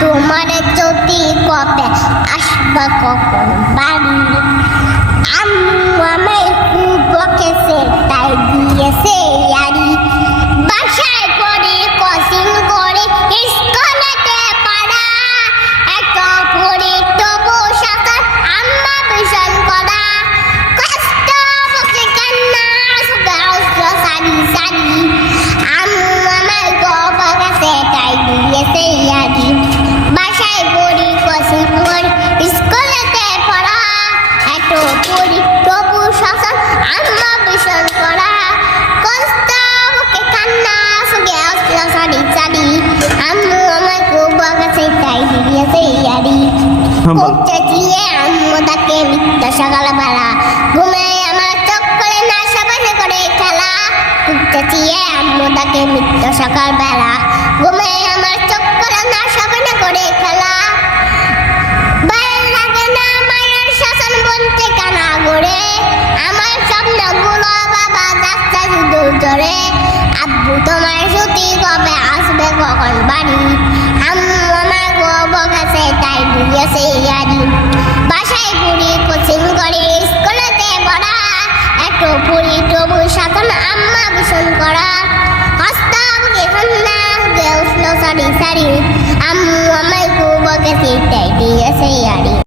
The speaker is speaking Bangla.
তোমার যদি কবে আসবা কখন বাড়ি আম্মু আমায় খুব বকেছে তাই দিয়েছে ইয়ারি বাসায় করে কোচিং করে স্কুলেতে পড়া এত পড়ে তবু সাথে আম্মা ভীষণ করা কষ্ট বসে কান্না সবে অস্ত্র সারি সারি আম্মু আমায় খুব বকেছে তাই দিয়েছে ইয়ারি বাসায় পড়ি কোচিং করে স্কুলেতে পড়া এত পড়ি তবু সাথে আম্মা ভীষণ করা কষ্ট বসে কান্না সবে অস্ত্র সারি সারি আম্মু আমায় খুব বকেছে তাই দিয়েছে ইয়ারি খুব চেঁচিয়ে আম্মু তাকে মিথ্যা সকালবেলা ঘুমে আমার চোখ করে না সবাই করে খেলা খুব চেঁচিয়ে আম্মু তাকে মিথ্যা সকালবেলা ঘুমে